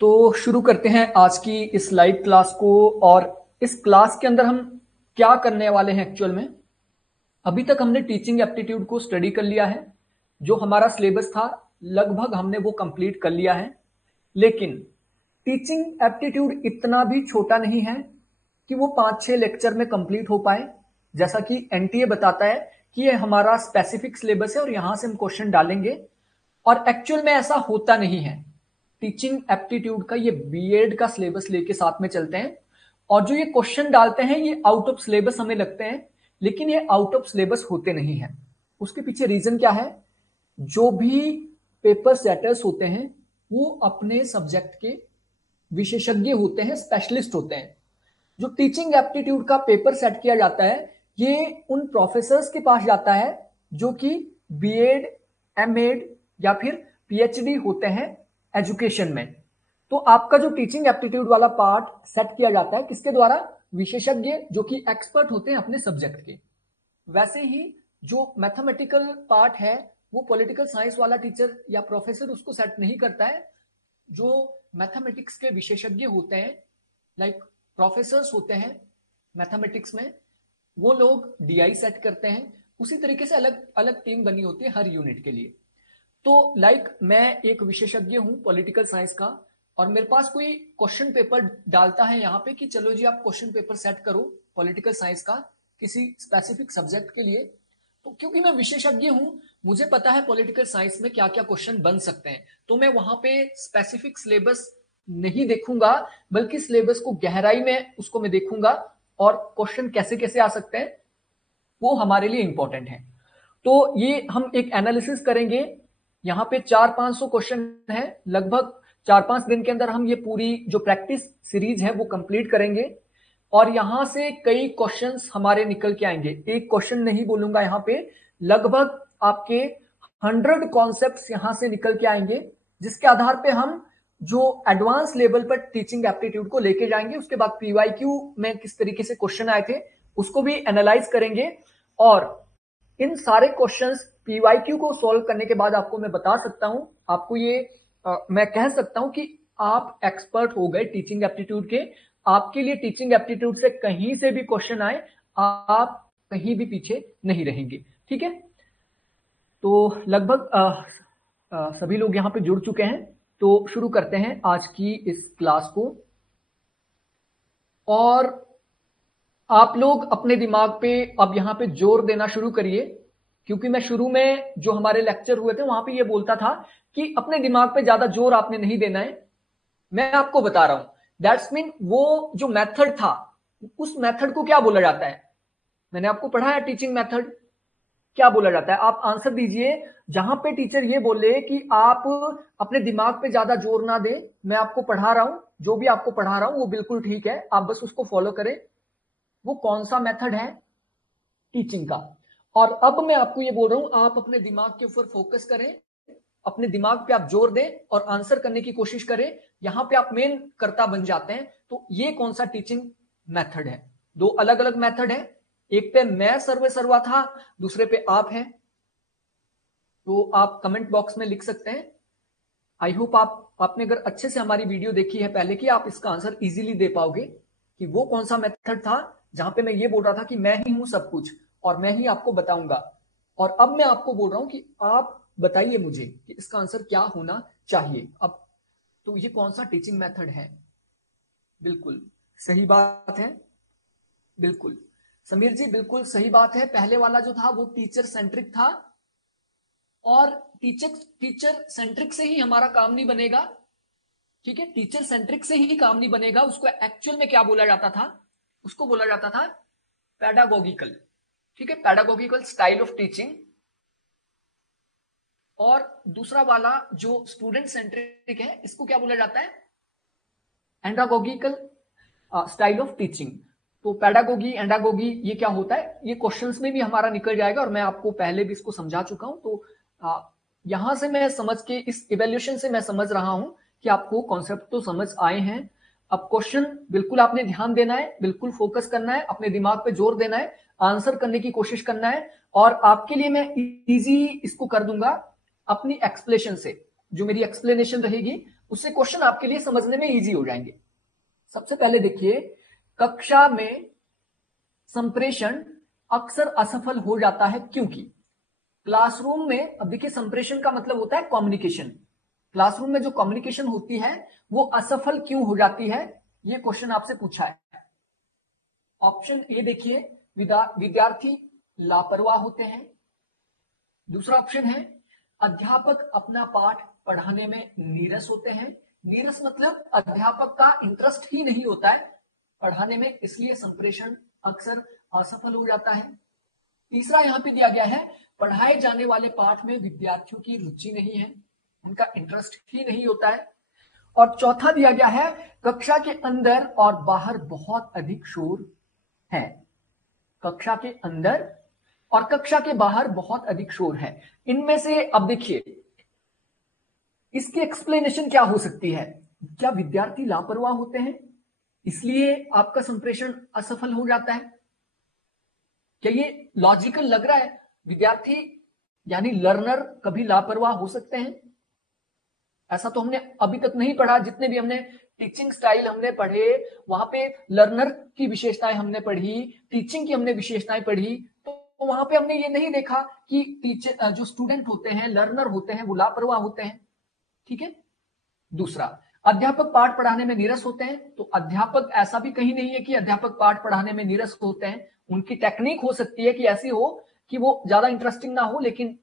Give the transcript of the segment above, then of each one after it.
तो शुरू करते हैं आज की इस लाइव क्लास को। और इस क्लास के अंदर हम क्या करने वाले हैं एक्चुअल में, अभी तक हमने टीचिंग एप्टीट्यूड को स्टडी कर लिया है। जो हमारा सिलेबस था लगभग हमने वो कंप्लीट कर लिया है। लेकिन टीचिंग एप्टीट्यूड इतना भी छोटा नहीं है कि वो 5-6 लेक्चर में कंप्लीट हो पाए। जैसा कि एनटीए बताता है कि ये हमारा स्पेसिफिक सिलेबस है और यहां से हम क्वेश्चन डालेंगे, और एक्चुअल में ऐसा होता नहीं है। टीचिंग एप्टीट्यूड का ये बीएड का सिलेबस लेके साथ में चलते हैं, और जो ये क्वेश्चन डालते हैं ये आउट ऑफ सिलेबस हमें लगते हैं, लेकिन ये आउट ऑफ सिलेबस होते नहीं है। उसके पीछे रीजन क्या है? जो भी पेपर सेटर्स होते हैं वो अपने सब्जेक्ट के विशेषज्ञ होते हैं, स्पेशलिस्ट होते हैं। जो टीचिंग एप्टीट्यूड का पेपर सेट किया जाता है ये उन प्रोफेसर्स के पास जाता है जो कि बीएड, एमएड या फिर पीएचडी होते हैं एजुकेशन में। तो आपका जो टीचिंग एप्टीट्यूड वाला पार्ट सेट किया जाता है किसके द्वारा? विशेषज्ञ जो कि एक्सपर्ट होते हैं अपने सब्जेक्ट के। वैसे ही जो मैथमेटिकल पार्ट है वो पॉलिटिकल साइंस वाला टीचर या प्रोफेसर उसको सेट नहीं करता है। जो मैथमेटिक्स के विशेषज्ञ होते हैं, लाइक प्रोफेसर्स होते हैं मैथमेटिक्स में, वो लोग डीआई सेट करते हैं। उसी तरीके से अलग अलग टीम बनी होती है हर यूनिट के लिए। तो मैं एक विशेषज्ञ हूं पॉलिटिकल साइंस का, और मेरे पास कोई क्वेश्चन पेपर डालता है यहाँ पे कि चलो जी आप क्वेश्चन पेपर सेट करो पॉलिटिकल साइंस का किसी स्पेसिफिक सब्जेक्ट के लिए। तो क्योंकि मैं विशेषज्ञ हूं, मुझे पता है पॉलिटिकल साइंस में क्या क्या क्वेश्चन बन सकते हैं, तो मैं वहां पे स्पेसिफिक सिलेबस नहीं देखूंगा, बल्कि सिलेबस को गहराई में उसको मैं देखूंगा, और क्वेश्चन कैसे कैसे आ सकते हैं वो हमारे लिए इंपॉर्टेंट है। तो ये हम एक एनालिसिस करेंगे। यहाँ पे 400-500 क्वेश्चन है, लगभग 4-5 दिन के अंदर हम ये पूरी जो प्रैक्टिस सीरीज है वो कंप्लीट करेंगे, और यहां से कई क्वेश्चंस हमारे निकल के आएंगे। एक क्वेश्चन नहीं बोलूंगा, यहाँ पे लगभग आपके 100 कॉन्सेप्ट्स यहां से निकल के आएंगे, जिसके आधार पे हम जो एडवांस लेवल पर टीचिंग एप्टीट्यूड को लेके जाएंगे। उसके बाद पीवाईक्यू में किस तरीके से क्वेश्चन आए थे उसको भी एनालाइज करेंगे, और इन सारे क्वेश्चंस पीवाईक्यू को सॉल्व करने के बाद आपको मैं बता सकता हूं, आपको ये मैं कह सकता हूं कि आप एक्सपर्ट हो गए टीचिंग एप्टीट्यूड के। आपके लिए टीचिंग एप्टीट्यूड से कहीं से भी क्वेश्चन आए, आप कहीं भी पीछे नहीं रहेंगे। ठीक है, तो लगभग सभी लोग यहां पे जुड़ चुके हैं, तो शुरू करते हैं आज की इस क्लास को। और आप लोग अपने दिमाग पे अब यहां पे जोर देना शुरू करिए, क्योंकि मैं शुरू में जो हमारे लेक्चर हुए थे वहां पे ये बोलता था कि अपने दिमाग पे ज्यादा जोर आपने नहीं देना है। मैं आपको बता रहा हूं, दैट्स मीन वो जो मेथड था उस मेथड को क्या बोला जाता है? मैंने आपको पढ़ाया टीचिंग मेथड क्या बोला जाता है। आप आंसर दीजिए जहां पे टीचर ये बोले कि आप अपने दिमाग पे ज्यादा जोर ना दें, मैं आपको पढ़ा रहा हूं, जो भी आपको पढ़ा रहा हूं वो बिल्कुल ठीक है, आप बस उसको फॉलो करें। वो कौन सा मेथड है? टीचिंग का। और अब मैं आपको ये बोल रहा हूं आप अपने दिमाग के ऊपर फोकस करें, अपने दिमाग पे आप जोर दें और आंसर करने की कोशिश करें। यहां पे आप मेन कर्ता बन जाते हैं। तो ये कौन सा टीचिंग मेथड है? दो अलग अलग मेथड है, एक पे मैं सर्वे सर्वा था, दूसरे पे आप हैं। तो आप कमेंट बॉक्स में लिख सकते हैं। आई होप आपने अगर अच्छे से हमारी वीडियो देखी है पहले की, आप इसका आंसर इजीली दे पाओगे कि वो कौन सा मेथड था जहां पे मैं ये बोल रहा था कि मैं ही हूं सब कुछ और मैं ही आपको बताऊंगा। और अब मैं आपको बोल रहा हूं कि आप बताइए मुझे कि इसका आंसर क्या होना चाहिए। अब तो ये कौन सा टीचिंग मेथड है? बिल्कुल सही बात है, बिल्कुल समीर जी, बिल्कुल सही बात है। पहले वाला जो था वो टीचर सेंट्रिक था, और टीचर सेंट्रिक से ही हमारा काम नहीं बनेगा। ठीक है, टीचर सेंट्रिक से ही काम नहीं बनेगा। उसको एक्चुअल में क्या बोला जाता था? उसको बोला जाता था पैडागोगिकल। ठीक है, पैडागोगिकल स्टाइल ऑफ टीचिंग। और दूसरा वाला जो स्टूडेंट सेंट्रिक है इसको क्या बोला जाता है? एंडागोगिकल स्टाइल ऑफ टीचिंग। तो पैडागोगी, एंडागोगी, ये क्या होता है ये क्वेश्चंस में भी हमारा निकल जाएगा, और मैं आपको पहले भी इसको समझा चुका हूं। तो यहां से मैं समझ के इस इवेल्यूशन से मैं समझ रहा हूं कि आपको कॉन्सेप्ट तो समझ आए हैं। अब क्वेश्चन बिल्कुल आपने ध्यान देना है, बिल्कुल फोकस करना है, अपने दिमाग पे जोर देना है, आंसर करने की कोशिश करना है। और आपके लिए मैं इजी इसको कर दूंगा अपनी एक्सप्लेनेशन से। जो मेरी एक्सप्लेनेशन रहेगी उससे क्वेश्चन आपके लिए समझने में इजी हो जाएंगे। सबसे पहले देखिए, कक्षा में संप्रेषण अक्सर असफल हो जाता है क्योंकि क्लासरूम में, अब देखिए संप्रेषण का मतलब होता है कम्युनिकेशन, क्लासरूम में जो कम्युनिकेशन होती है वो असफल क्यों हो जाती है, ये क्वेश्चन आपसे पूछा है। ऑप्शन ए देखिए, विद्यार्थी लापरवाह होते हैं। दूसरा ऑप्शन है अध्यापक अपना पाठ पढ़ाने में नीरस होते हैं। नीरस मतलब अध्यापक का इंटरेस्ट ही नहीं होता है पढ़ाने में, इसलिए संप्रेषण अक्सर असफल हो जाता है। तीसरा यहां पे दिया गया है पढ़ाए जाने वाले पाठ में विद्यार्थियों की रुचि नहीं है, उनका इंटरेस्ट ही नहीं होता है। और चौथा दिया गया है कक्षा के अंदर और बाहर बहुत अधिक शोर है। कक्षा के अंदर और कक्षा के बाहर बहुत अधिक शोर है। इनमें से अब देखिए इसकी एक्सप्लेनेशन क्या हो सकती है? क्या विद्यार्थी लापरवाह होते हैं इसलिए आपका संप्रेषण असफल हो जाता है? क्या ये लॉजिकल लग रहा है? विद्यार्थी यानी लर्नर कभी लापरवाह हो सकते हैं? ऐसा तो हमने अभी तक नहीं पढ़ा। जितने भी हमने टीचिंग स्टाइल हमने पढ़े वहां पे लर्नर की विशेषताएं हमने पढ़ी, टीचिंग की हमने विशेषताएं पढ़ी, तो वहां पे हमने ये नहीं देखा कि टीचर जो स्टूडेंट होते हैं, लर्नर होते हैं, वो लापरवाह होते हैं। ठीक है। दूसरा, अध्यापक पाठ पढ़ाने में नीरस होते हैं, तो अध्यापक ऐसा भी कहीं नहीं है कि अध्यापक पाठ पढ़ाने में नीरस होते हैं। उनकी टेक्निक हो सकती है कि ऐसी हो कि वो ज्यादा इंटरेस्टिंग ना हो, लेकिन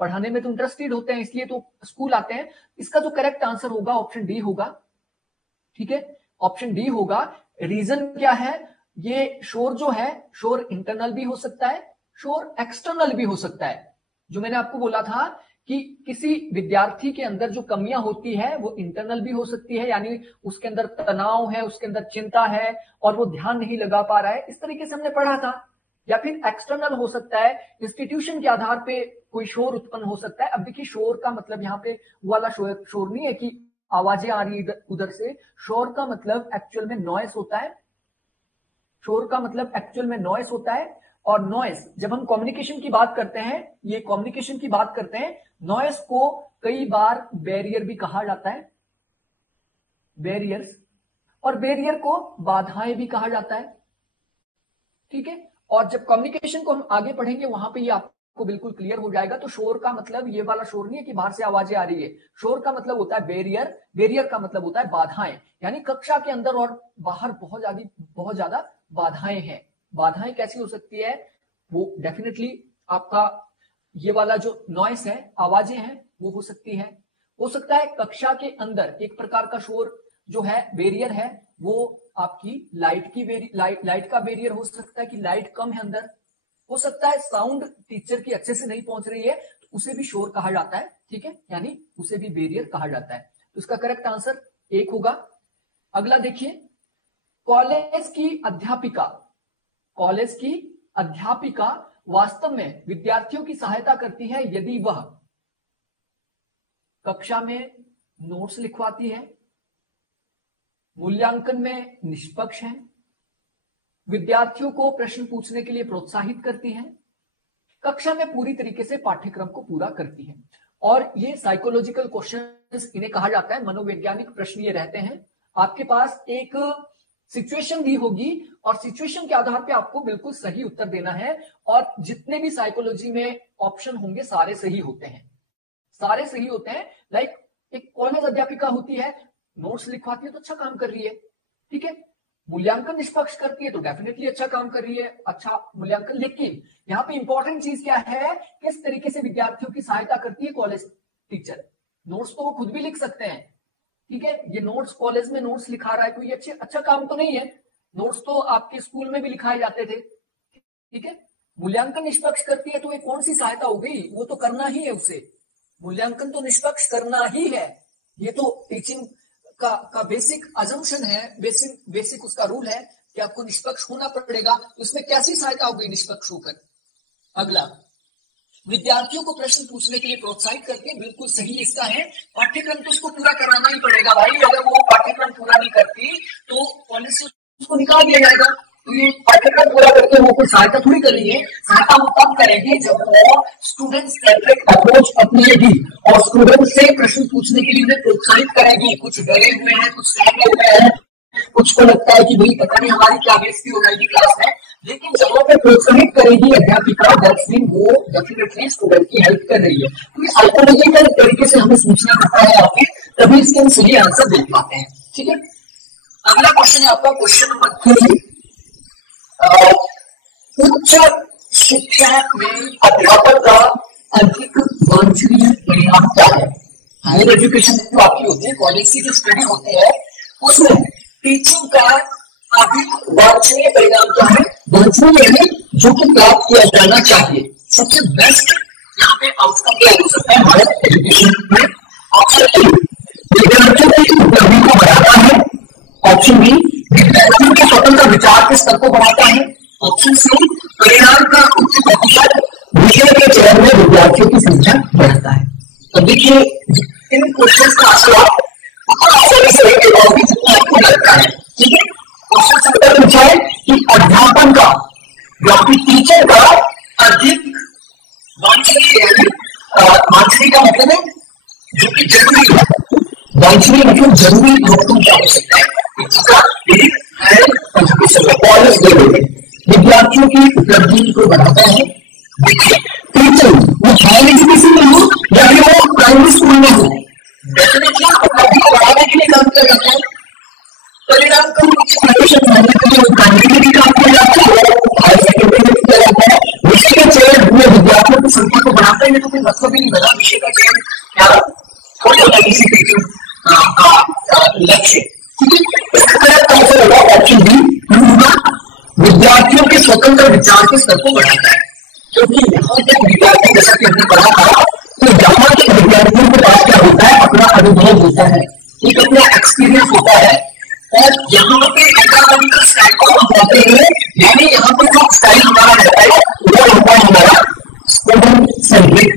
पढ़ाने में तो इंटरेस्टेड होते हैं, इसलिए तो स्कूल आते हैं। इसका जो करेक्ट आंसर होगा ऑप्शन डी होगा। ठीक है, ऑप्शन डी होगा। रीजन क्या है? ये शोर जो है, शोर इंटरनल भी हो सकता है, शोर एक्सटर्नल भी हो सकता है। जो मैंने आपको बोला था कि किसी विद्यार्थी के अंदर जो कमियां होती है वो इंटरनल भी हो सकती है, यानी उसके अंदर तनाव है, उसके अंदर चिंता है और वो ध्यान नहीं लगा पा रहा है, इस तरीके से हमने पढ़ा था। या फिर एक्सटर्नल हो सकता है, इंस्टीट्यूशन के आधार पे कोई शोर उत्पन्न हो सकता है। अब देखिए शोर का मतलब यहाँ पे वाला शोर नहीं है कि आवाजें आ रही उधर से। शोर का मतलब एक्चुअल में नॉइस होता है। शोर का मतलब एक्चुअल में नॉइस होता है। और नॉइस, जब हम कम्युनिकेशन की बात करते हैं, ये कम्युनिकेशन की बात करते हैं, नॉइस को कई बार बैरियर भी कहा जाता है, बैरियर्स, और बैरियर को बाधाएं भी कहा जाता है। ठीक है। और जब कम्युनिकेशन को हम आगे पढ़ेंगे वहां पे ये आपको बिल्कुल क्लियर हो जाएगा। तो शोर का मतलब ये वाला शोर नहीं है कि बाहर से आवाजें आ रही है। शोर का मतलब होता है बैरियर, बैरियर का मतलब होता है बाधाएं, यानी कक्षा के अंदर और बाहर बहुत ज्यादा बाधाएं हैं। बाधाएं कैसी हो सकती है? वो डेफिनेटली आपका ये वाला जो नॉइस है, आवाजें हैं, वो हो सकती है। हो सकता है कक्षा के अंदर एक प्रकार का शोर जो है, बैरियर है, वो आपकी लाइट का बैरियर हो सकता है कि लाइट कम है अंदर। हो सकता है साउंड टीचर की अच्छे से नहीं पहुंच रही है, तो उसे भी शोर कहा जाता है। ठीक है, यानी उसे भी बैरियर कहा जाता है। तो इसका करेक्ट आंसर एक होगा। अगला देखिए, कॉलेज की अध्यापिका वास्तव में विद्यार्थियों की सहायता करती है यदि वह कक्षा में नोट्स लिखवाती है, मूल्यांकन में निष्पक्ष है, विद्यार्थियों को प्रश्न पूछने के लिए प्रोत्साहित करती है, कक्षा में पूरी तरीके से पाठ्यक्रम को पूरा करती है। और ये साइकोलॉजिकल क्वेश्चंस इन्हें कहा जाता है, मनोवैज्ञानिक प्रश्न ये रहते हैं। आपके पास एक सिचुएशन दी होगी और सिचुएशन के आधार पे आपको बिल्कुल सही उत्तर देना है। और जितने भी साइकोलॉजी में ऑप्शन होंगे सारे सही होते हैं, सारे सही होते हैं। लाइक एक कॉलेज अध्यापिका होती है, नोट्स लिखवाती है तो अच्छा काम कर रही है। ठीक है, मूल्यांकन निष्पक्ष करती है तो डेफिनेटली अच्छा काम कर रही है, अच्छा मूल्यांकन। लेकिन यहाँ पे इंपॉर्टेंट चीज क्या है? किस तरीके से विद्यार्थियों की सहायता करती है कॉलेज टीचर। नोट्स तो वो खुद भी लिख सकते हैं। ठीक है, ये नोट्स कॉलेज में नोट्स लिखा रहा है तो ये अच्छा काम तो नहीं है। नोट्स तो आपके स्कूल में भी लिखाए जाते थे। ठीक है, मूल्यांकन निष्पक्ष करती है तो ये कौन सी सहायता हो गई? वो तो करना ही है उसे, मूल्यांकन तो निष्पक्ष करना ही है। ये तो टीचिंग का बेसिक अजम्पशन है, बेसिक उसका रूल है कि आपको निष्पक्ष होना पड़ेगा। तो इसमें कैसी सहायता होगी निष्पक्ष होकर? अगला, विद्यार्थियों को प्रश्न पूछने के लिए प्रोत्साहित करके, बिल्कुल सही इसका है। पाठ्यक्रम तो उसको पूरा कराना ही पड़ेगा भाई, अगर वो पाठ्यक्रम पूरा नहीं करती तो कॉलेज से उसको निकाल दिया जाएगा। तो ये पाठ्यक्रम पूरा करके वो कोई सहायता थोड़ी कर रही है। सहायता वो तब करेगी जब वो स्टूडेंट सेंट्रिक अप्रोच अपनाएगी और स्टूडेंट से प्रश्न पूछने के लिए उन्हें प्रोत्साहित करेगी। कुछ डरे हुए हैं, कुछ सहमे हुए हैं, कुछ को लगता है कि भाई पता नहीं हमारी क्या बेइज्जती हो जाएगी क्लास में, लेकिन जहां पे प्रोत्साहित करेगी अध्यापिका, दैट्स मीन वो डेफिनेटली स्टूडेंट की हेल्प कर रही है। तो इस साइकोलॉजिकल तरीके से हमें सोचना पड़ता है आपके, तभी इसके हम सही आंसर दे पाते हैं। ठीक है, अगला क्वेश्चन है आपका क्वेश्चन नंबर 3। उच्च शिक्षा में अध्यापक का अधिक वांछनीय परिणाम क्या है? हायर एजुकेशन जो आपकी होती है, कॉलेज की जो स्टडी होती है, उसमें टीचिंग का अधिक वांछनीय परिणाम क्या है? वांछनीय है जो कि प्राप्त किया जाना चाहिए, सबसे बेस्ट यहाँ पे आउटकम क्या हो सकता है हायर एजुकेशन में? ऑप्शन ए, विद्यार्थियों की उपलब्धि को बढ़ाता है। ऑप्शन बी, विद्यार्थियों के स्वतंत्र विचार के स्तर को बढ़ाता है। ऑप्शन सी, परिणाम का उच्च प्रतिशत विषय के चयन में विद्यार्थियों की संख्या बढ़ाता है। तो देखिए इन क्वेश्चन का आंसर आप आसानी से दे पाओगे जितना आपको लगता है। ठीक है, क्वेश्चन सिंपल पूछा है कि अध्यापन का या फिर टीचर का अधिक वांछनीय, वांछनीय का मतलब है जो कि जरूरी है, वांछनीय मतलब जरूरी आउटकम क्या हो सकता है इसका? कॉलेज लेवल में विद्यार्थियों की उपलब्धि को बढ़ाता है। देखिए टीचर वो हायर एजुकेशन में हो या फिर वो प्राइमरी स्कूल में हो, डेफिनेटली उपलब्धि को बढ़ाने के लिए काम किया जाता है। परिणाम को उच्च प्रतिशत लाने के लिए प्राइमरी में भी काम किया जाता है और हायर सेकेंडरी में भी किया जाता है। विषय का चयन हुए विद्यार्थियों की संख्या को बढ़ाता है, तो कोई मतलब ही नहीं बना विषय का चयन क्या थोड़ी होता है किसी टीचर लक्ष्य। इसका करेक्ट आंसर होगा ऑप्शन बी, विद्यार्थियों के स्वतंत्र विचार के स्तर को बढ़ाता है। क्योंकि यहाँ तक विद्यार्थी, जैसा कि हमने पढ़ा था, तो यहाँ तक विद्यार्थियों के पास क्या होता है? अपना अनुभव होता है, एक अपना एक्सपीरियंस होता है, और यहाँ पे एकेडमिक स्टाइल को हम कहते हैं, यानी यहाँ पे जो स्टाइल हमारा रहता है वो होता है हमारा स्टूडेंट सेंट्रिक।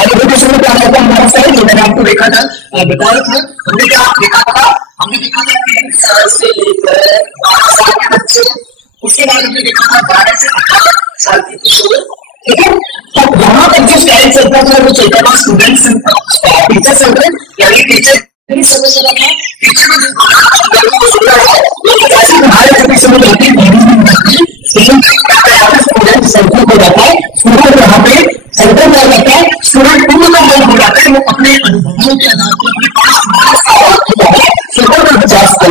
एजुकेशन में क्या होता है हमारा स्टाइल? जो मैंने आपको देखा था, बताया था, हमने क्या देखा था? हमने देखा था 3 साल से लेकर 12 साल के बच्चे, उसके बाद हमने देखा था 12 से 18 साल के किशोर। ठीक है, तो यहाँ तक जो स्टाइल चलता था वो चलता था स्टूडेंट टीचर सेंट्रिक, यानी टीचर समझ है टीचर को जो होता है वो कैसे हायर एजुकेशन में जाके स्टूडेंट सेंट्रिक हो जाता है। स्टूडेंट यहाँ पे सेंटर में रहता है, स्टूडेंट पूर्ण का मन हो जाता है, वो अपने अनुभवों के आधार पर अपने पास स्वतंत्र विचार स्तर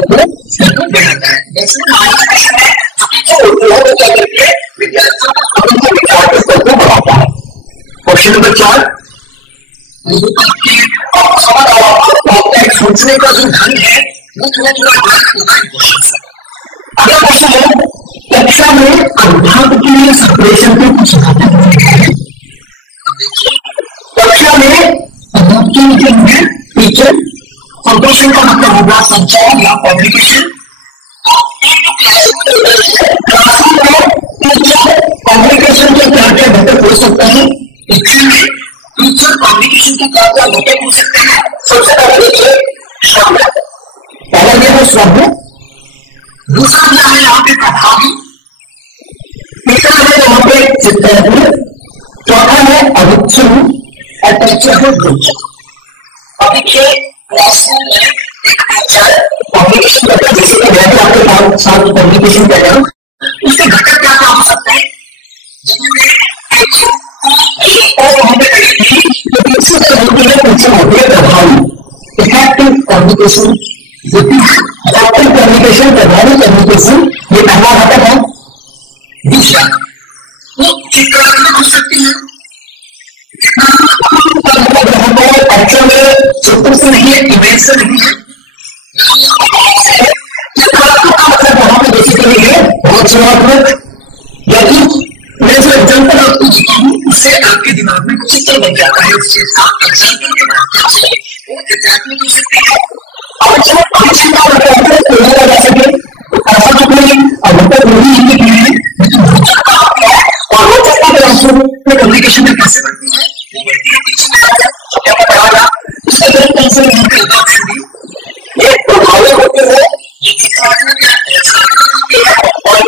को बढ़ाता है। जैसे एजुकेशन में टीचर होती है वो क्या करती है? विद्यार्थियों को अपने विचार के स्तर को बढ़ाता है। क्वेश्चन नंबर 4, सोचने का जो ढंग है वो थोड़ा थोड़ा अलग होता है क्वेश्चन से। अगला क्वेश्चन है, कक्षा में अध्यापकीय सेपरेशन के कुछ घटक हैं। कक्षा में अध्यापकीय जो है टीचर, सेपरेशन का मतलब होगा संचार या कम्युनिकेशन। क्लासरूम में टीचर कम्युनिकेशन के क्या क्या घटक हो सकते हैं? कक्षा में टीचर कम्युनिकेशन के क्या क्या घटक हो सकते हैं? सबसे पहले देखिए शब्द, पहला ये है शब्द, दूसरा क्या है यहाँ पे प्रभावी, तीसरा है यहाँ पे चित्रण, चौथा है अभिक्षण और तीसरा है गुंजन। अब देखिए क्लासरूम में एक टीचर कम्युनिकेशन करता है, जैसे कि मैं भी आपके साथ कम्युनिकेशन कर रहा हूँ, उसके घटक क्या क्या हो सकते हैं? इफेक्टिव कम्युनिकेशन, इफेक्टिव कम्युनिकेशन, प्रभावी कम्युनिकेशन, ये पहला घटक है। दूसरा वो चित्रात्मक हो सकती है, एक्चुअल में चित्र से नहीं है, इमेज से नहीं है। चित्रात्मक का मतलब वहां पे बेसिकली है रचनात्मक, यदि मैं जो एग्जाम्पल आपको देता हूँ उससे आपके दिमाग में चित्र बन जाता है उस चीज का। एग्जाम्पल के माध्यम से वो चित्रात्मक हो सकती है। और जब आवश्यक का मतलब खोला जा सके तो ऐसा तो कोई अवतक नहीं है, लेकिन रोचक का क्या है और रोचक का क्लासरूम में कम्युनिकेशन में कैसे बढ़ती है वो बढ़ती है टीचिंग में जाकर तो क्या बताया उसका गलत आंसर नहीं करता। ऑप्शन डी, ये प्रभावी होते हैं, ये चित्रात्मक है, रचनात्मक होती है और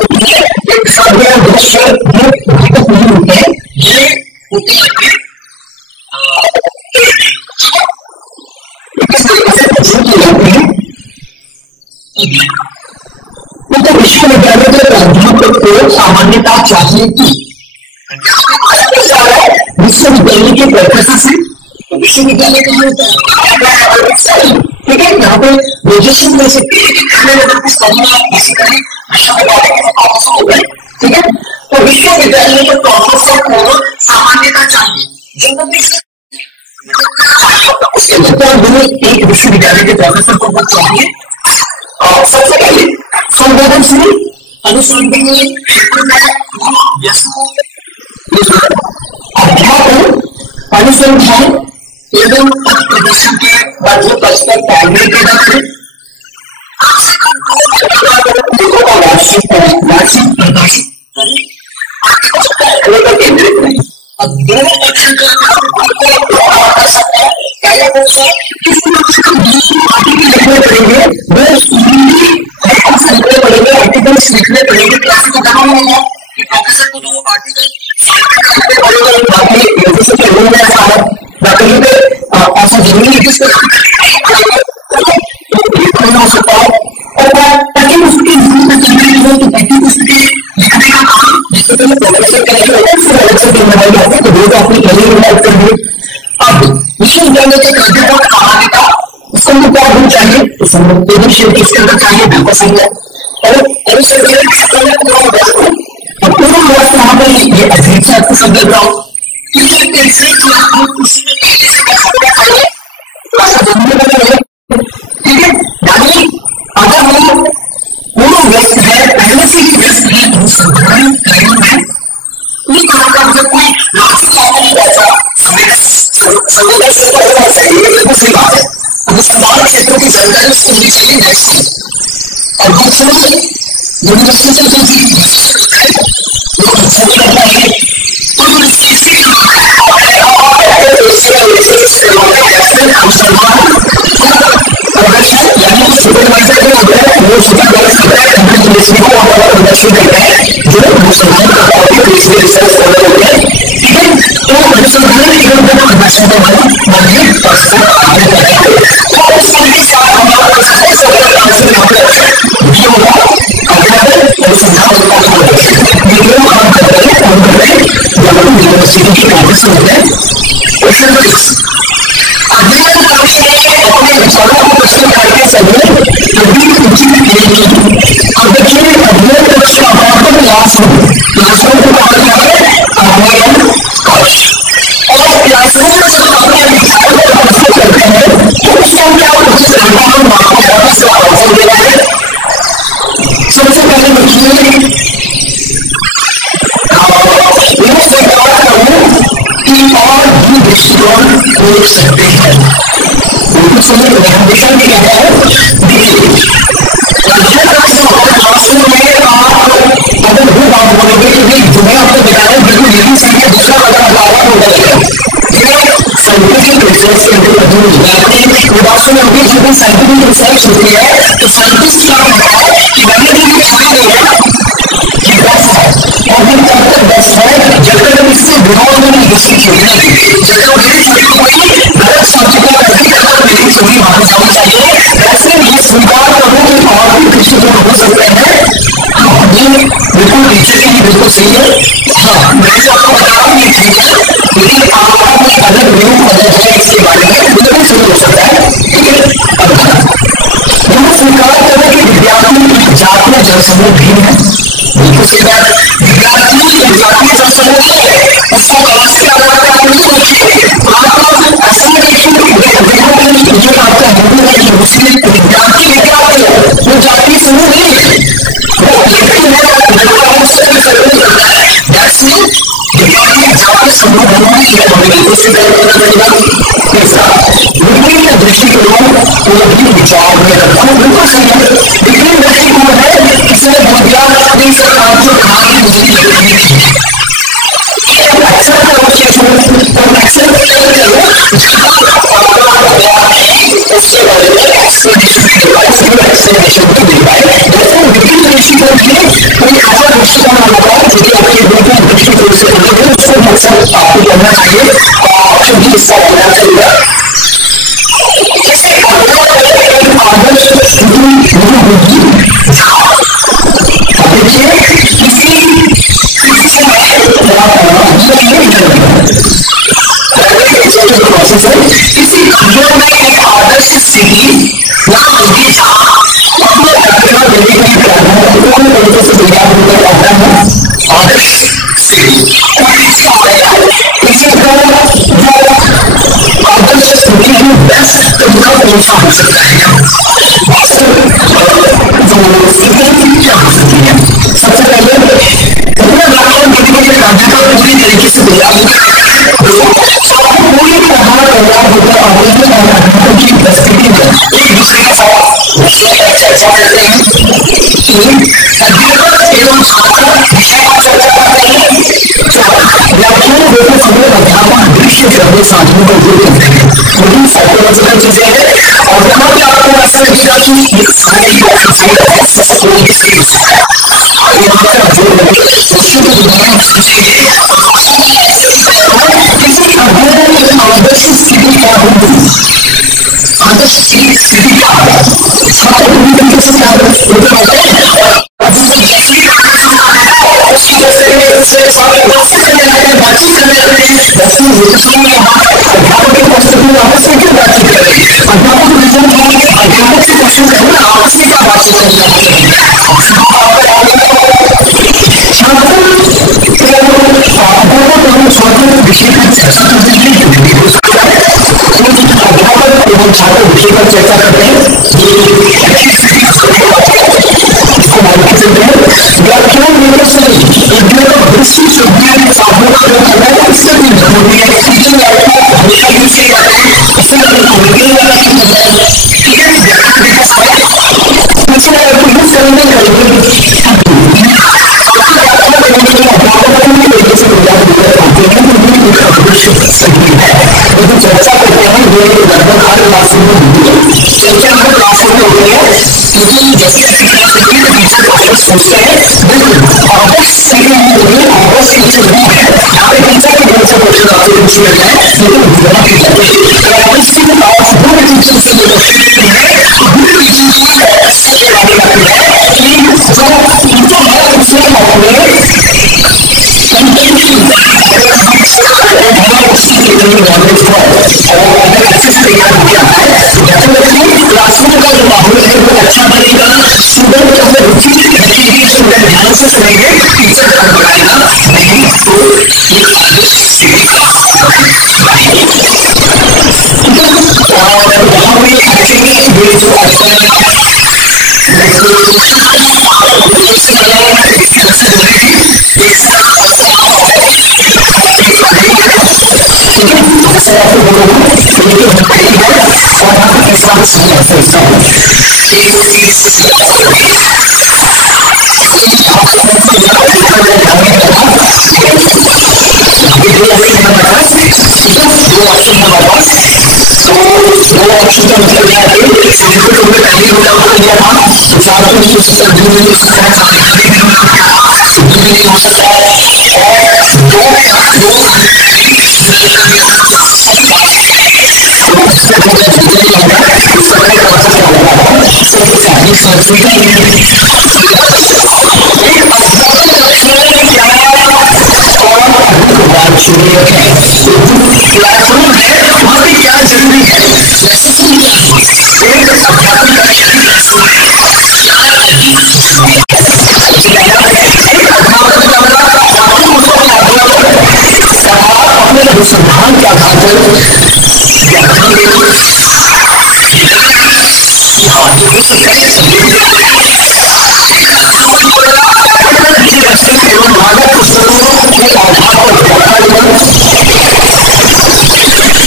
होती है एक साधारण दृश्य घटक नहीं होते हैं, ये होते हैं तो विश्वविद्यालय के प्राध्यापक को सामान्यता चाहिए थी। विश्वविद्यालय के प्रोफेसर से विश्वविद्यालय का ठीक है, यहाँ पे ग्रेजुएशन ले सकते हैं, विश्वविद्यालय के प्रोफेसर हो गए। ठीक है, तो विश्वविद्यालय के प्रोफेसर को सामान्यता चाहिए। उसके बाद एक विश्वविद्यालय के प्रोफेसर को वो चाहिए। और सबसे पहले संवेदनशील अनुसंधान अध्यापन अनुसंधान एवं प्रदर्शन के बदले परस्पर तालमेल पैदा करें। वार्षिक प्रकाशित केंद्रित नहीं। अब दोनों पक्षों का कर सकता है। लिखने पड़ेंगे, पड़ेंगे, आर्टिकल्स लिखने पड़ेंगे, क्लास को करना होगा कि प्रोफेसर को दो आर्टिकल ऐसा जरूरी है किसको हो सकता है। और ताकि उसकी पुस्तकें लिखने का काम जिससे पहले प्रोफेसर करेंगे तो वो अपनी करियर में कर दिए। अब विश्वविद्यालय के प्राध्यापक सामान्यता उसको क्या गुण चाहिए, इसके अंदर चाहिए, बिल्कुल सही है। और पूरा वर्ष यहाँ पे ये अजीब से आपको शब्द लग रहा हूँ कि ये कैसे ठीक है। यानी अगर हम पूरा व्यस्त है, पहले से ही व्यस्त है अनुसंधान कार्यों में, ये काम का मतलब कोई लॉजिक नहीं रहता। संवेदनशील होना चाहिए, बिल्कुल सही बात है। अनुसंधान क्षेत्रों की जानकारी उसको होनी चाहिए नेक्स्ट। और दूसरा यूनिवर्सिटी से जो चीज करता है सुपरवाइजर जो होता है वो सुपरवाइज करता है प्रदर्शन करता है जो अनुसंधान करता है रिसर्च फॉलो होता है। ठीक है, तो अनुसंधान के प्रदर्शन के बाद माननीय पर्सन आगे बढ़ेंगे। तो उसके साथ हमारा पर्सन जो होगा अध्यापन अनुसंधान और प्रदर्शन ये दोनों काम करते हैं। यूनिवर्सिटी के कैंपस में होते हैं। अध्ययन करने अपने विचारों को प्रस्तुत करते समय अध्ययन उचित करेंगे। अब देखिए अध्ययन कक्षा अध्यापन क्लासरूम को कहा जाता है अध्ययन कक्ष। और क्लासरूम में जब अपने विचारों को प्रस्तुत करते हैं तो उस समय आप उचित अध्यापन मापक का अवसर देना है। सबसे पहले देखिए और भी दृष्टिकोण देख सकते हैं। बिल्कुल सही हमेशा भी कहता है देखिए क्लासरूम में आप अगर वो बात बोलेंगे कि जो मैं आपको बता रहा हूँ बिल्कुल यही सही है, दूसरा अगर अलावा हो जाएगा साइंटिफिक रिसर्च के अंदर वो बात सुन होगी। जब साइंटिफिक रिसर्च होती है तो साइंटिस्ट क्या कहता है कि मैंने जो लिखा है कि बस है और वो तब तक बस है जब तक इससे विरोध में नहीं छोड़ने देंगे। जब तक मेरी छोटी कोई गलत समझने का नहीं करता मेरी छोटी मानी जानी चाहिए। वैसे ये स्वीकार करो कि और भी दृष्टिकोण हो सकते हैं। ये बिल्कुल नीचे के लिए बिल्कुल सही है। हाँ, मैं जो आपको बता रहा हूँ ये ठीक है, लेकिन आपका कोई अलग व्यू अलग है इसके बारे में बिल्कुल सही हो सकता है। ठीक है, अब यह स्वीकार करें कि विद्यार्थी जातीय जनसमूह भी है। बिल्कुल सही बात। विद्यार्थी जातीय जनसमूह है, उसको क्लास के आधार पर आप नहीं सोचिए। आप ऐसा नहीं देखिए ये आपका हिंदू है कि मुस्लिम विद्यार्थी लेकर आते हैं वो जातीय समूह नहीं है। जातीय समूह बनवाई है विभिन्न दृष्टिकोण को भी विचार में रखा हूँ। बिल्कुल सही है। विभिन्न दृष्टिकोण है इसमें बुनियादी सरकार जो कहानी उसकी जरूरी नहीं है। अक्सर उसके बारे में एक्सप्लेनेशन भी दे पाए, विभिन्न दृष्टिकोण के कोई ऐसा दृष्टिकोण होगा जो कि आपके विभिन्न दृष्टिकोण से उसको मकसद आपको करना चाहिए और ऑप्शन भी इसका होना चाहिए। जैसे कौन सा हो सकता है? क्या हो सकती है? सबसे पहले पूरी तरीके से तैयार की उपस्थिति में एक दूसरे के साथ चर्चा करते हैं, अध्यापक एवं छात्र विषय पर चर्चा करते हैं, व्याख्यान देते समय अध्यापक दृश्य श्रव्य साधनों का उपयोग करते हैं। लेकिन साइकोलॉजिकल चीजें हैं और यहाँ पे आपको ऐसा लगेगा कि एक सारे ही ऑफिशियल एक्सेस कोई भी सही हो सकता है। आप यहाँ पर जो लोग उसके उदाहरण सोचेंगे किसी अध्ययन में आदर्श स्थिति क्या होगी? आदर्श स्थिति क्या है? छात्र पूरी तरीके से क्या होते हैं उसकी वजह से सारे बातचीत करने लगते हैं, बातचीत करने लगते हैं। अध्यापक के क्वेश्चन में आपस में क्यों बातचीत करें? अध्यापक रिजल्ट करेंगे, अध्यापक से क्वेश्चन करेंगे, आपस में क्या बातचीत करने लगते हैं? छात्र विषय पर चर्चा करते हैं, अध्यापक एवं छात्र विषय पर चर्चा करते हैं। व्याख्यान देने से दृष्टि श्रद्धा के साधनों का जो करना है इससे भी जरूरी है। टीचिंग हमेशा यूज किए जाते हैं, इससे ठीक है, ध्यान देने से कुछ यूज करने चर्चा करते हैं लगभग हर क्लासरूम में होती है। चर्चा हर क्लासरूम में होती है क्योंकि जैसे सोचते हैं आदर्श स्थिति में आदर्श टीचर नहीं है। यहाँ पे टीचर के बहुत से क्वेश्चन आपसे पूछ लेते हैं लेकिन विद्यार्थी की टीचर से गुड टीचर से जो क्वेश्चन है गुड टीचिंग की सबसे बात करती है कि जो टीचर है उसे अपने क्लासरूम का जो माहौल है वो अच्छा बनेगा, स्टूडेंट का जो रुचि रहेगी, स्टूडेंट ध्यान से सुनेंगे, टीचर कर बनाएगा, नहीं तो ये आदर्श स्थिति का वहां पे देखेंगे ये जो क्लासरूम है वहां पे क्या जरूरी है? अनुसंधान के आधार पर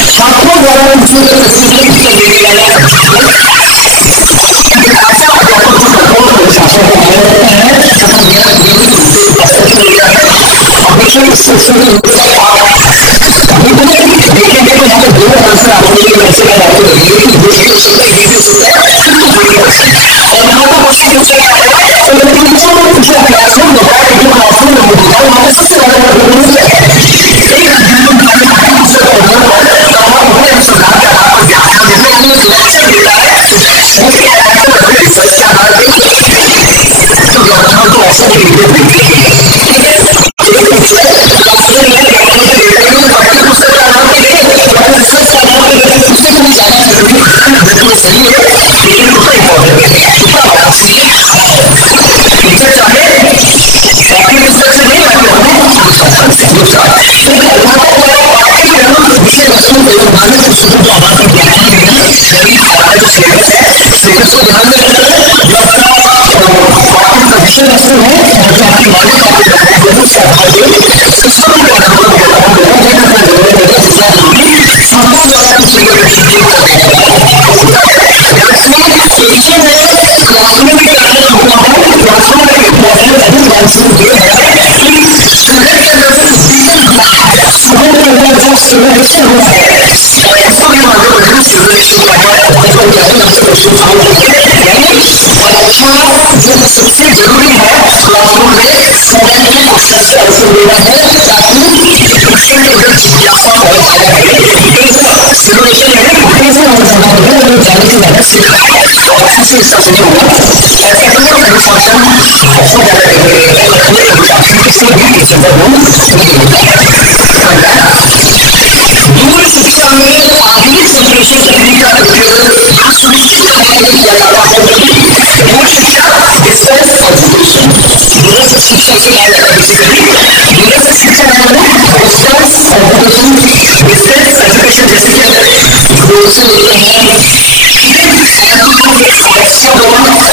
छात्रों द्वारा देखेंगे तो यहाँ पे दो आंसर आपको ऐसे और यहाँ का क्वेश्चन पूछा गया है क्लासरूम सबसे बड़ा हमारा जो सिलेबस है, सिलेबस को ध्यान में रखकर जो अपना विषय वस्तु है और जो आपकी मौलिक टॉपिक है जरूर से उसको भी इसको करना जरूरत है, जितना जरूरी संपूर्ण द्वारा कुछ लेकर क्लासरूम में क्लासरूम के अंदर क्लासरूम में इम्पोर्टेंट अधिक क्लासरूम ये है कि स्टूडेंट के अंदर जो उत्तेजन हुआ है, स्टूडेंट के अंदर जो स्टिमुलेशन हुआ है, और ऐसा भी मान लो जो स्टिमुलेशन हुआ है उसको कैसे आपसे क्वेश्चन सॉल्व करेंगे, यानी अच्छा जो सबसे जरूरी है क्लासरूम में स्टूडेंट को क्वेश्चन के आंसर देना है ताकि बच्चे के अंदर जिज्ञासा पैदा करें। स्टिमुलेशन है उत्तेजन हो जाना है, जो ज्यादा से ज्यादा सीखना है और ऐसे इसका नहीं होगा, ऐसे तो इन्फॉर्मेशन आपको ज्यादा किसी भी टीचर को नहीं होता है। दूर शिक्षा में आधुनिक संप्रेषण तकनीक का उपयोग सुनिश्चित करने के लिए किया जाता है कि दूर शिक्षा डिस्टेंस एजुकेशन, दूरस्थ शिक्षा से क्या जाता है, बेसिकली दूरस्थ शिक्षा में डिस्टेंस एजुकेशन, डिस्टेंस एजुकेशन जैसे कि अगर दूर से लेते हैं शिक्षा के बारे में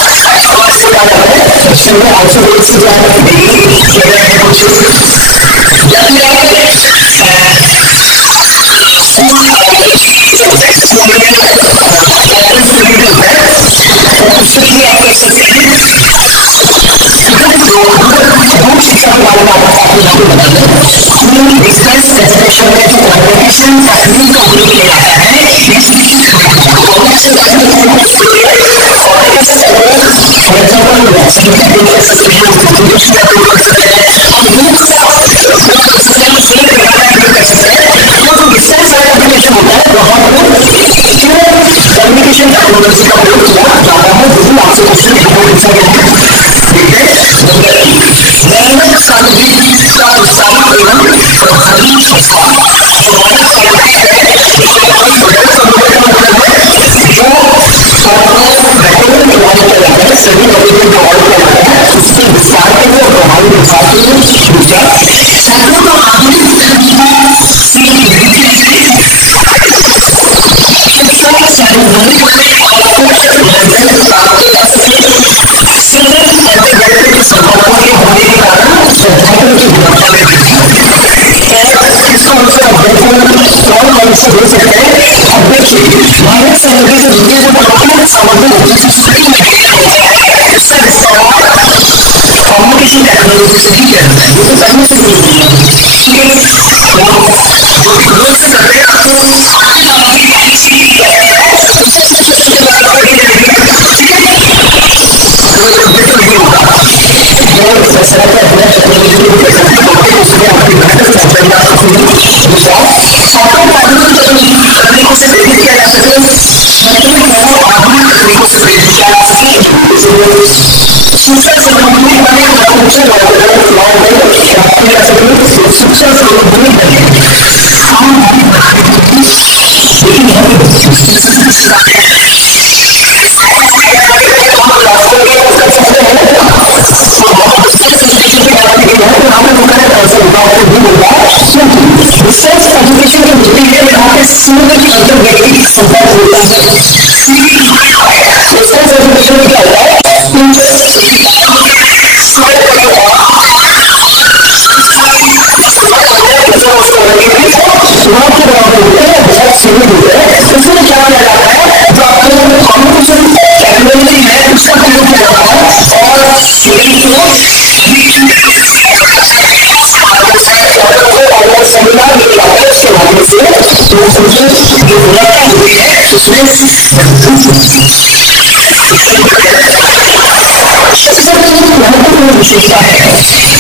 डिस्टेंस एजुकेशन में जो कॉम्पिटिशन तकनीक का उपयोग किया जाता है, कम्युनिकेशन टेक्नोलॉजी का उपयोग किया जाता है, जिसमें आपसे क्वेश्चन मेहनत सामग्री का उत्साह एवं प्रभावी प्रसार, जो मानव संगठन है जो सॉफ्टवेयर प्रोवाइड किया जाता है, सभी मटेरियल प्रोवाइड किया जाता है, उसके विस्तार के लिए प्रभावी प्रसार के लिए दूसरा छात्रों को आधुनिक तकनीकों से सार्वजनिक और कौशल लेवल प्राप्त किया जा सके, के संभावना के होने के कारण संसाधनों की गुणवत्ता में वृद्धि होती है और इसको उसका सॉल्व कैसे हो सकता है। अब देखिए मानव सामग्री से दुनिया को प्रमुख सामग्री होती है, इसका इस्तेमाल कम्युनिकेशन टेक्नोलॉजी से भी किया जाता है, जिसे पहले से जो भी ग्रोथ से करते हैं तो आपकी सामग्री ऐसी शिक्षा संबंधी रिसर्च एजुकेशन के मुद्दे में यहाँ पे सीमित अंतर व्यक्ति संपर्क होता है। रिसर्च एजुकेशन में क्या होता है, बहुत सीमित होते हैं। इसमें क्या किया जाता है, जो आपको कम्युनिकेशन टेक्नोलॉजी है उसका प्रयोग किया जाता है और सेमिनार में जाता है, उसके माध्यम से जो गुणवत्ता होती है उसमें महत्वपूर्ण विशेषता है।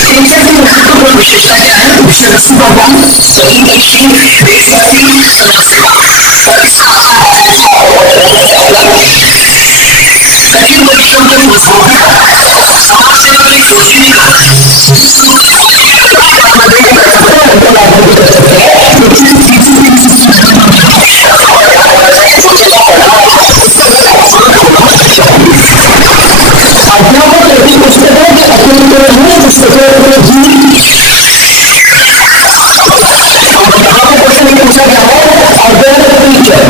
टीचर की महत्वपूर्ण विशेषता क्या है, विषय वस्तु का ज्ञान, सही दृष्टि, देशभक्ति, समाज सेवा और इसका कठिन परीक्षाओं में मजबूती, समाज सेवा में योजना अध्यापक ऐसी पुस्तकों के अतिरिक्त पुस्तकों यहाँ पे क्वेश्चन पूछा गया है, अगर टीचर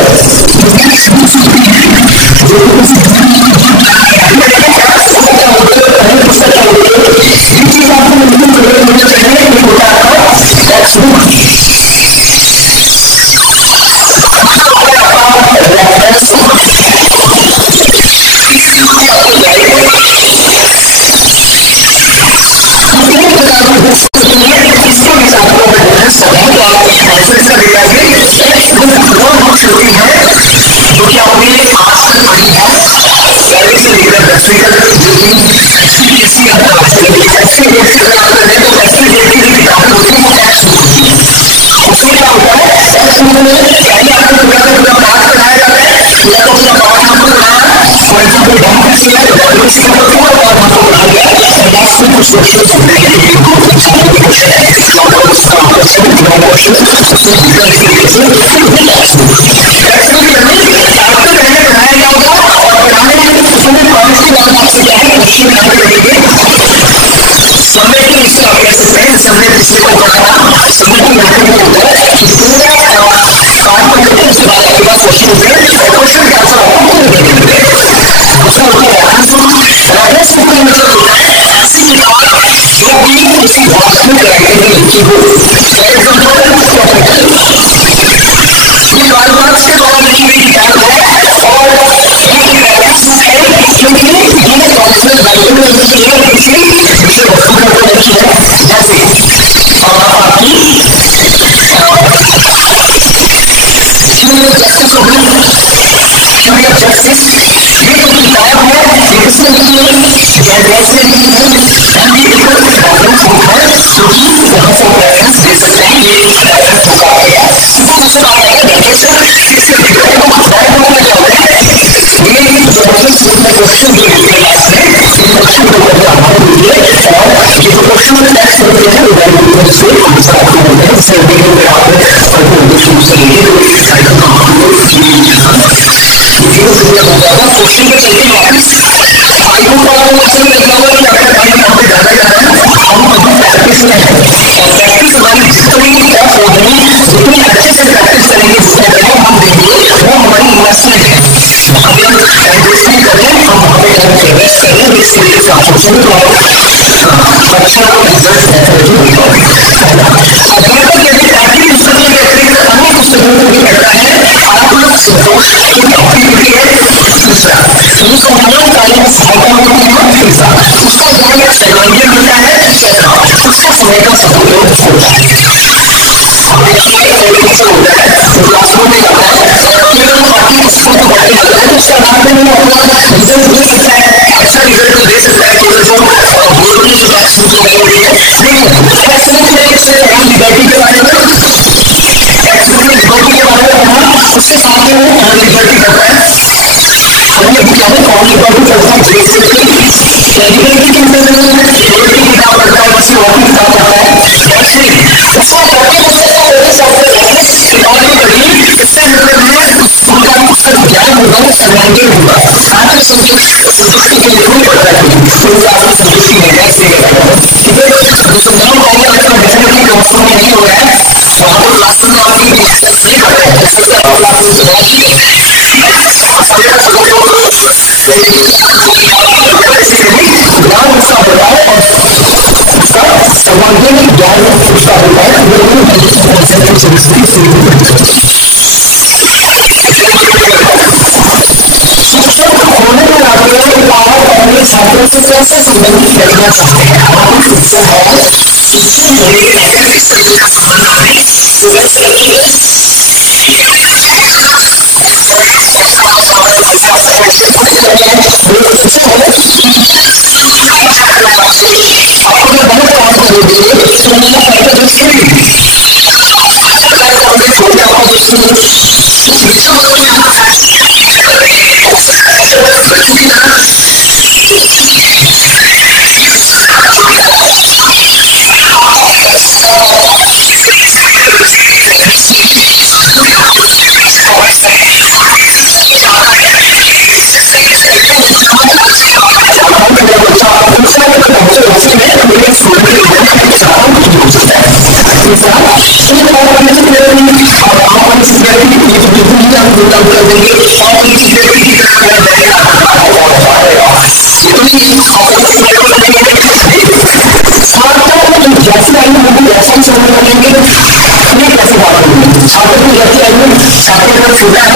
छोटा है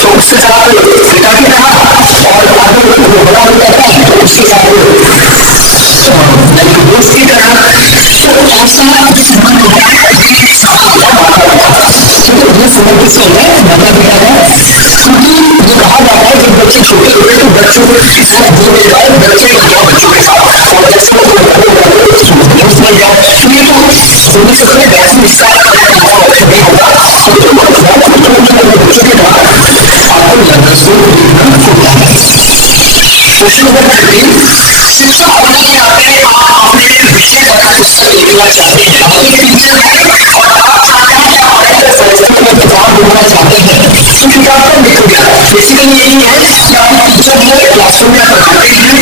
तो उसके साथ बेटा भी रहा, और आगे वो बड़ा हो जाता है तो उसके साथ दोस्त की तरह। तो ऐसा संबंध होता है ये संबंध किससे होता है, माता पिता है। क्योंकि ये कहा जाता है जब बच्चे छोटे होते हैं तो बच्चों को साथ जो मिल जाए बच्चे बन जाओ बच्चों के साथ, और जैसे दोस्त बन जाओ तो ये तो छोटे से बड़े वैसे विस्तार करने का नहीं होगा। बच्चों के बाद आपको लक्ष्यों को देखना होता है। क्वेश्चन नंबर 13, शिक्षक बनने के नाते आप अपने विषय का पुस्तक लिखना चाहते हैं। आप एक टीचर हैं और आप चाहते हैं कि आप बेहतर परिस्थिति में किताब लिखना चाहते हैं तो किताब कब लिखोगे। बेसिकली यही है कि आप टीचर हैं, क्लासरूम में पढ़ाते हैं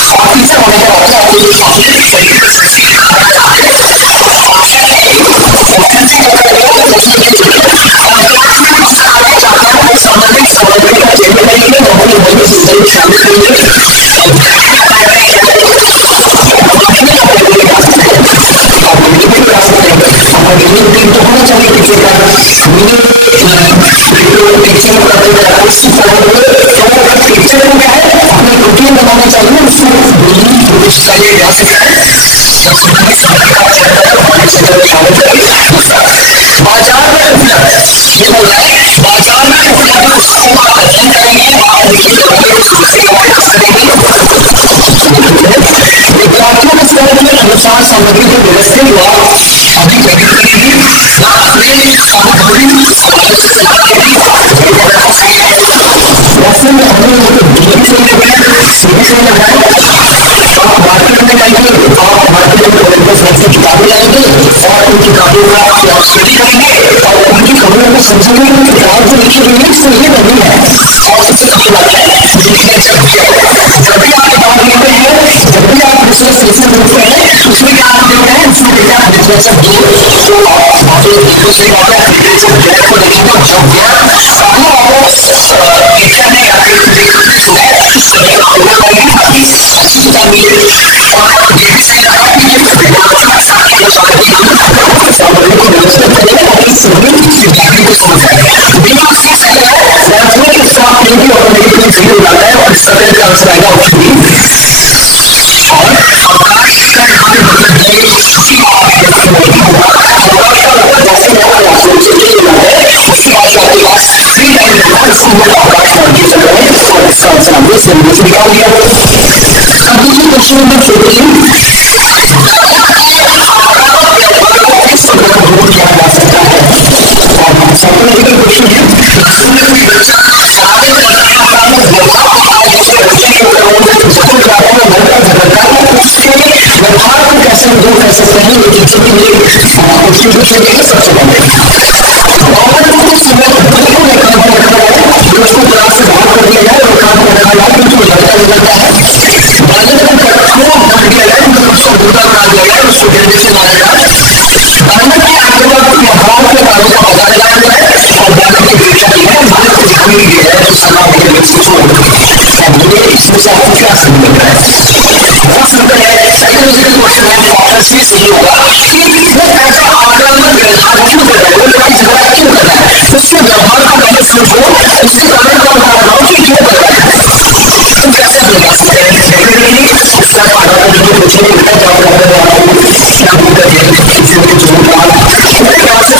और टीचर होने के नाते आप एक अपने तरीके से सक्सेस करना चाहते हैं। सामाजिक सामग्री का चयन करेंगे, नौकरी होने से शामिल करेंगे, तो होना चाहिए किसी का पिक्चर में क्या है अपने रूटीन बनाना चाहिए, उसको जा सकता है। बाजार में उपलब्ध ये बोल रहा है बाजार में उपलब्ध पुस्तकों का अध्ययन करेंगे और लिखित करेंगे, विद्यार्थियों के स्तर के अनुसार सामग्री को व्यवस्थित व अधिक प्रगति करेगी, सामग्री वैसे में हमने बिल्कुल सही लगाया, सीधी सही लगाया। आप मार्केट में जाएंगे, आप मार्केट में ऐसी किताबें लाएंगे और उन किताबों का आप स्टडी करेंगे और उनकी खबरों को समझेंगे कि किताब जो लिखी हुई है इसमें ये नहीं है। और सबसे बड़ी बात है देखिए, जब भी आप किताब लेते हैं, जब भी आप दूसरे सेशन ढूंढते हैं उसमें क्या आप देखते हैं, उसमें देखते हैं लिटरेचर दो दूसरी बात है लिटरेचर ब्लैक को देखेंगे और जब ज्ञान टीचर ने या फिर अच्छी किताब मिले और ये भी सही लगा कि सामग्री को व्यवस्थित करें और इस सभी विद्यार्थी को समझ आए। बिल्कुल सही सही है, राजनीति के साथ नहीं ऑटोमेटिकली सही हो जाता है और इस तरह का आंसर आएगा ऑप्शन बी। और अवकाश का यहाँ पे मतलब ये छुट्टी का नहीं होगा, अवकाश का मतलब जैसे मैं क्लासरूम से ले रहा है उसके बाद आपके पास फ्री टाइम होगा, इसको हम अवकाश मान के चल रहे हैं और इसका आंसर हमने सिलेबस से निकाल दिया। अब देखिए क्वेश्चन नंबर 14, किया जा सकता है और साइकोलॉजिकल क्वेश्चन है, क्लासरूम में कोई बच्चा शरारत करता है, व्यवहार को कैसे दूर कर सकते हैं, ये टीचर के लिए क्वेश्चन पूछेंगे। सबसे पहले गवर्नमेंट को कुछ समय बिल्कुल एक काम रखा है, उसको क्लास से बाहर कर दिया जाए और काम को रखा जाए बिल्कुल लड़का निकलता है, बालक को डांट दिया जाए, उसको मुद्दा बना दिया जाए, उसको डंडे से मारा जाए, बालक के आगे व्यवहार के कारणों का पता लगाया जाए और बालक की बेटा भी है बालक को ध्यान नहीं दिया जाए तो सलाह वगैरह इसको छोड़ दो। इसमें से आपको क्या समझ लग रहा है? बहुत सिंपल है, साइकोलॉजिकल क्वेश्चन है, ऑप्शन सी सही होगा कि वो ऐसा आक्रामक व्यवहार क्यों कर रहा है, वो लड़ाई झगड़ा क्यों कर रहा है, उसके व्यवहार को पहले समझो, उसके कारण का पता लगाओ कि क्यों कर रहा है, तो कैसे हम लगा सकते हैं। डेफिनेटली इसका आधार जो पूछेंगे बेटा क्या प्रॉब्लम है आपको, क्या दिक्कत है, किसी को जो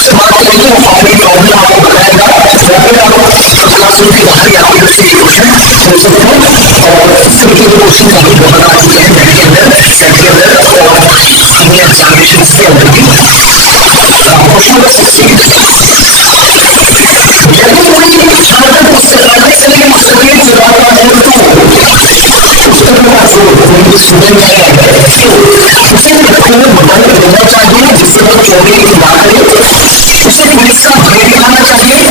से बात करेंगे वो अपनी प्रॉब्लम आपको बताएगा या फिर आप क्लासरूम के बाहर आपके बच्चे ये क्वेश्चन पूछ सकते हैं। और इस तरीके के क्वेश्चन काफी बहुत आ चुके हैं नेट के अंदर, सेट के अंदर और सीनियर एग्जामिनेशन के अंदर भी। क्वेश्चन नंबर 16, यदि कोई छात्र पुस्तकालय से पुस्तकें चुराता है तो पुस्तकों का जो कोई स्टूडेंट है उसे बंद होना चाहिए जिससे वो चोरी ना करे, उसे पुलिस का भय दिखाना चाहिए,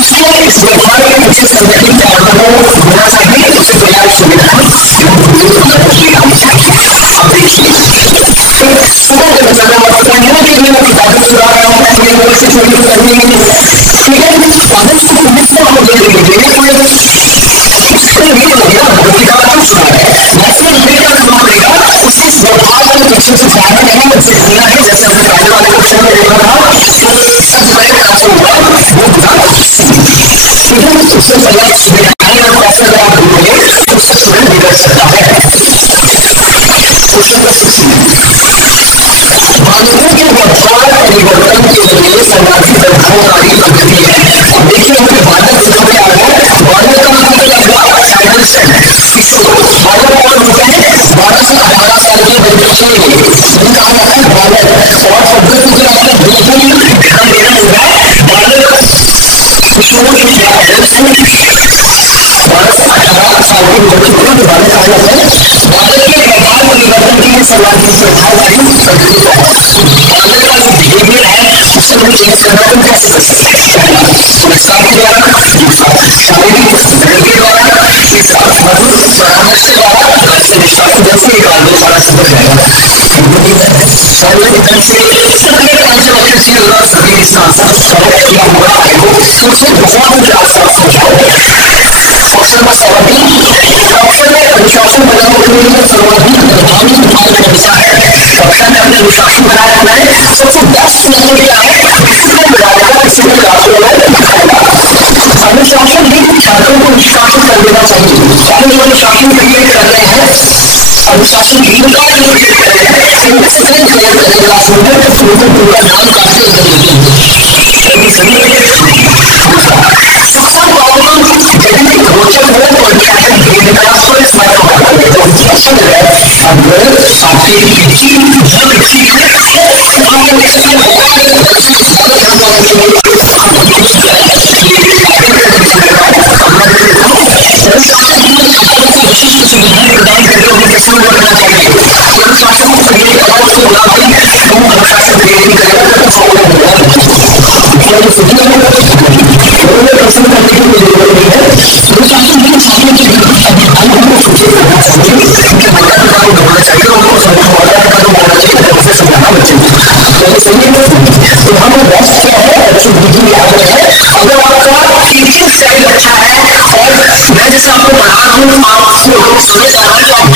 उसको इस व्यवहार के पीछे संगठित कारणों होना चाहिए, उसे बयान सुविधा अब देखिए स्टूडेंट पढ़ने के लिए वो किताबें चुरा रहा है, अपने लोगों से चोरी करने के लिए, ठीक है, अगर उसको पुलिस को हम देना पड़ेगा, उसको ये लगेगा वो किताब क्यों चुरा रहा है, नेशनल लेवल का करना पड़ेगा, उसे इस व्यवहार के पीछे जो कारण है उसे ढूंढना है, जैसे हमने पहले वाले क्वेश्चन में बालक कौन होते हैं? 12 से 18 साल के बच्चे, उनका नाम है बालक। और शब्दों को जो आपने बिल्कुल ध्यान देना होगा, बालक किशोर के क्या पेरेंट्स हैं, 12 से 18 साल के बच्चे को बालक कहा जाता है। बालक के व्यवहार परिवर्तन के लिए सर्वाधिक प्रभावकारी शब्दों का बालक का जो बिहेवियर है उसे हमें चेंज करना है, कैसे कर सकते हैं? पुरस्कार के द्वारा, शारीरिक दंड के द्वारा, परामर्श के द्वारा, ऐसे निष्कासित दंड से निकाल दो, सारा शब्द रहेगा। शारीरिक दंड से सक्रिय काम से बच्चे चीज और सभी सांसद समय किया हुआ है तो उसे बहुत ज्यादा समझाओ। ऑप्शन नंबर 17, ऑप्शन में अनुशासन बनाए रखने के लिए सर्वाधिक प्रभावी उपाय कौन सा है? कक्षा में अपने अनुशासन बनाए रखना है, सबसे बेस्ट मेथड क्या है? डिसिप्लिन बनाएगा, डिसिप्लिन क्लासरूम में दिखाएगा। अनुशासन नहीं, छात्रों को अनुशासन कर देना चाहिए। पहले जो अनुशासन क्रिएट कर रहे हैं, अनुशासन की क्रिएट कर रहे हैं, डिसिप्लिन क्रिएट कर रहे हैं क्लासरूम में, तो उनको पूरा नाम काफी शिक्षा प्रॉब्लम यदि रोचक हो तो क्या है इंटरेस्टिंग स्मार्ट होगा तो अच्छा लग रहा है। अगर आपकी लिखी बहुत अच्छी है आपके लेक्चर में विशिष्ट सुविधाएं प्रदान करके उन्हें कैसे करना चाहिए, अनुशासन को क्रिएट करना, उसको बुलाते हैं तो अनुशासन क्रिएट करेगा तो फॉलो होगा। प्रश्न करने की कोई जरूरत नहीं है। अनुशासन के छात्रों के अभिभावकों को सूचित करना चाहिए, उनके माता पिता को बोलना चाहिए, उनको माता पिता को बोलना चाहिए, कैसे समझाना बच्चे को। सही है, तो हम बेस्ट क्या है बच्चों बुद्धि याद रहे। अगर आपका टीचिंग स्टाइल अच्छा है और मैं जैसे आपको पढ़ा रहा हूँ आपको समझ आ रहा है तो आप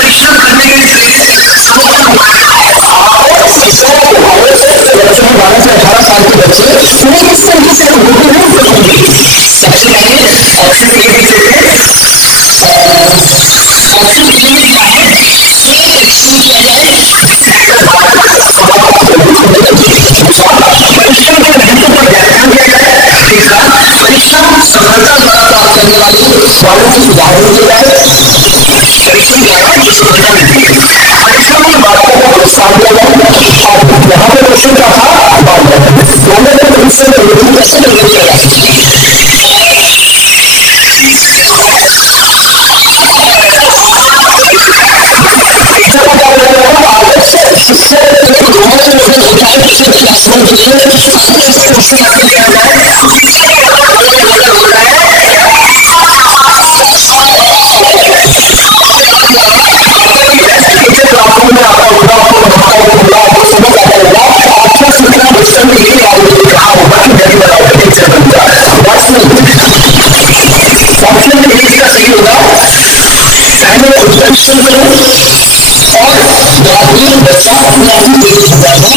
परिश्रम करने के लिए 12 से 18 साल के बच्चे उन्हें किस तरीके से सबसे पहले ऑप्शन ए लिख लेते हैं। ऑप्शन ए में क्या है, ये परिश्रम किया जाए, परिश्रम के महत्व पर व्याख्यान दिया जाए। तीसरा, परिश्रम सफलता द्वारा प्राप्त करने वाले बालों को उदाहरण दिया जाए। परिश्रम द्वारा जो सफलता मिलती है, परिश्रम के बातों को प्रोत्साहन दिया जाए। और यहाँ पे क्वेश्चन क्या था, दोनों में परिश्रम प्रवृत्ति कैसे प्रयोग किया जा सकता है। सही होगा पहले उत्तर और बच्चा अपने आप ही तेज हो जाएगा।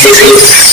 क्वेश्चन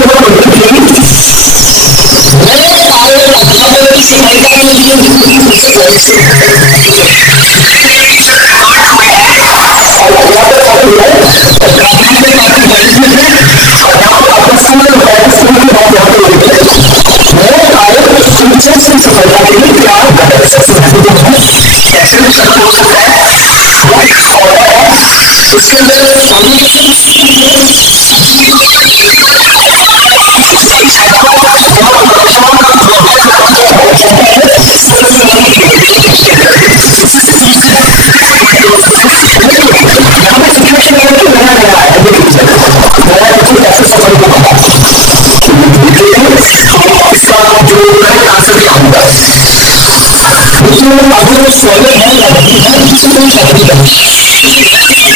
नंबर 23 वो सॉलिड है या नहीं है इससे कोई फर्क नहीं पड़ता।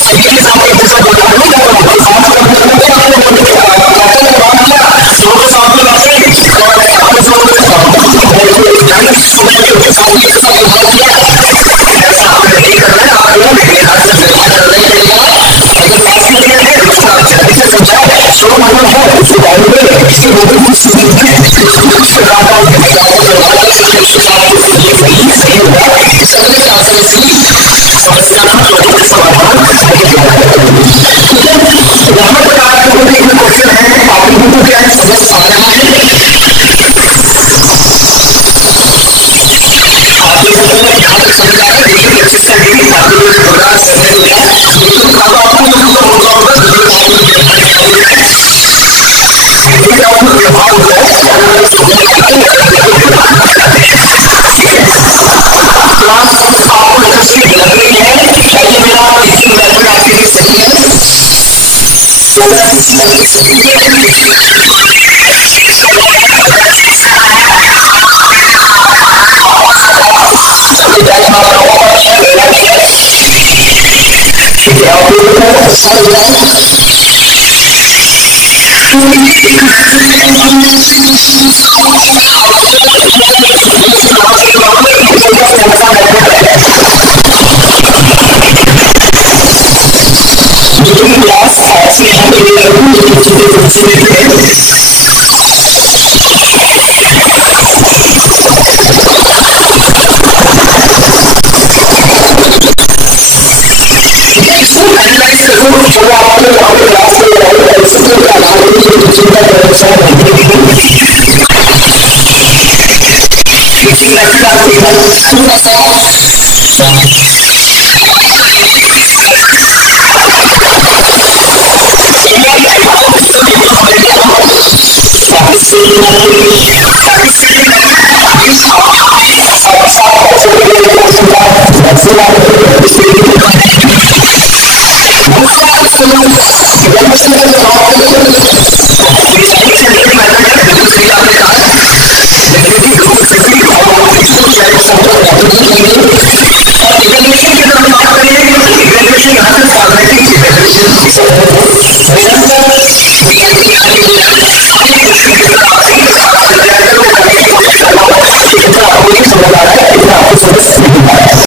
सभी के सामने एक दूसरे को नहीं कर रहा हूँ, सामने दोनों सामने बात किया, दोनों सामने बात की, और मैं सामने से उनके साथ मैंने उनके साथ ये सब बात किया, ऐसा आपने नहीं करना है, आप लोग मेरे हाथ से बात कर रहे हैं, लेकिन बात की है उसका जल्दी से समझाओ, जो मालूम है उसको मालूम है, इसकी वजह से सुनी है, उसको राधा के साथ करवाना, ये सही होगा, इस अगले क्लास में सुनी समस्या ना लोगों के समाधान यहाँ पर आपको एक क्वेश्चन है, आप लोगों को क्या समझ आ रहा है, आप लोगों को यहाँ तक समझ आ रहा है, देखिए अच्छे से देखिए आप लोगों ने प्रोग्राम करने को क्या लेकिन अब आपको लोगों को होगा होगा व्यवहार होगा आपको इंटरेस्टिंग लग रही है, ये मेरा टीचिंग मेथड आपके लिए सही है, आप लोगों को अच्छा लग रहा है, क्लास आपसे इसको एनालाइज करो, जो आपको क्लास में